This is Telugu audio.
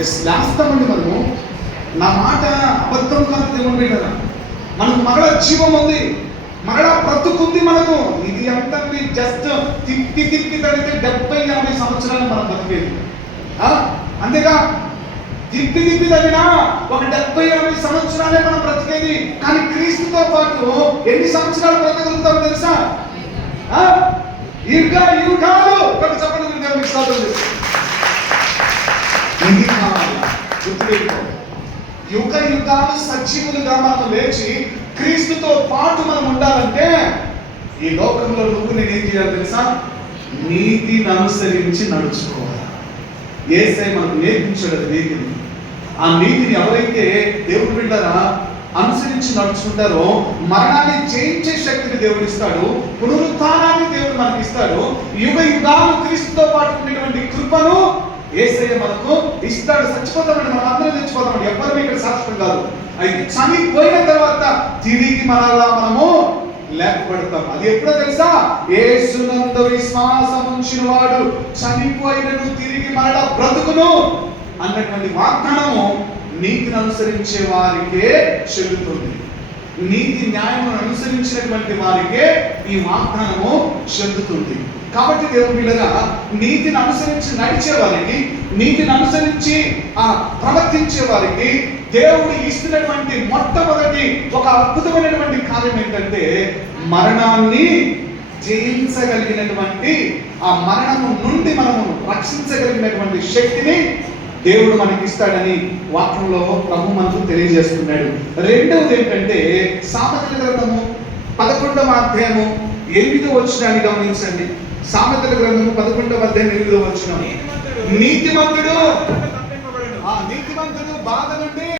లేస్తామండి మనము. నా మాట అబద్ధం కాదు దేవుని బిడ్డరా. మనకు మరల జీవం ఉంది, మరల బ్రతుకుంది మనకు. ఇది అంతా జస్ట్ తిప్పి తడితే 70-80 సంవత్సరాలు మనం బతికేది. అంతేగా, తిప్పి తగినా ఒక 70-80 సంవత్సరాలే మనం బ్రతికేది. కానీ క్రీస్తుతో పాటు ఎన్ని సంవత్సరాలు బ్రతకగలుగుతామో తెలుసా? యుగాలు ఒక చెప్పండి. ఇది కావాలి, గుర్తుపెట్టుకో. యుగాలు సజీవులుగా మనం లేచి క్రీస్తుతో పాటు మనం ఉండాలంటే ఈ లోకంలో నేనేం చేయాలి తెలుసా? నీతిని అనుసరించి నడుచుకోవాలి. యేసయ్య మనకు నేర్పించాడు నీతిని. ఆ నీతిని ఎవరైతే దేవుని బిడ్డరా అనుసరించి నడుచుకుంటారో మరణాన్ని జయించే శక్తిని దేవుడు ఇస్తాడు, పునరుత్థానాన్ని దేవుడు మనకి ఇస్తాడు. యుగాలు క్రీస్తుతో పాటు ఉన్నటువంటి కృపను యేసయ్య మనకు ఇస్తాడు. చచ్చిపోతామండి, మనం అందరం చచ్చిపోతామండి, ఎవ్వరు ఇక్కడ శాశ్వతం కాదు. అయితే చనిపోయిన తర్వాత తిరిగి మనలా మనము లేపబడతాం. అది ఎప్పుడో తెలుసా? యేసునందు విశ్వాసం ఉంచిన వాడు చనిపోయినను తిరిగి మరలా బ్రతుకును అన్నటువంటి వాగ్దానము నీతిని అనుసరించే వారికే చెల్లుతుంది. నీతి న్యాయమును అనుసరించినటువంటి వారికే ఈ వాగ్దానము చెందుతుంది. కాబట్టి దేవుని బిడ్డగా నీతిని అనుసరించి నడిచే వారికి, నీతిని అనుసరించి ప్రవర్తించే వారికి దేవుడు ఇస్తున్నటువంటి మొట్టమొదటి ఒక అద్భుతమైనటువంటి కార్యం ఏంటంటే మరణాన్ని జయించగలిగినటువంటి, ఆ మరణము నుండి మనము రక్షించగలిగినటువంటి శక్తిని దేవుడు మనకి ఇస్తాడని వాక్యంలో ప్రభు మనకు తెలియజేస్తున్నాడు. రెండవది ఏంటంటే సామెతల గ్రంథము 11వ అధ్యాయము 8వ వచనాన్ని గమనించండి. సామెతల గ్రంథము 11వ అధ్యాయం 8వ వచనం. నీతిమంతుడు బాధ నుండి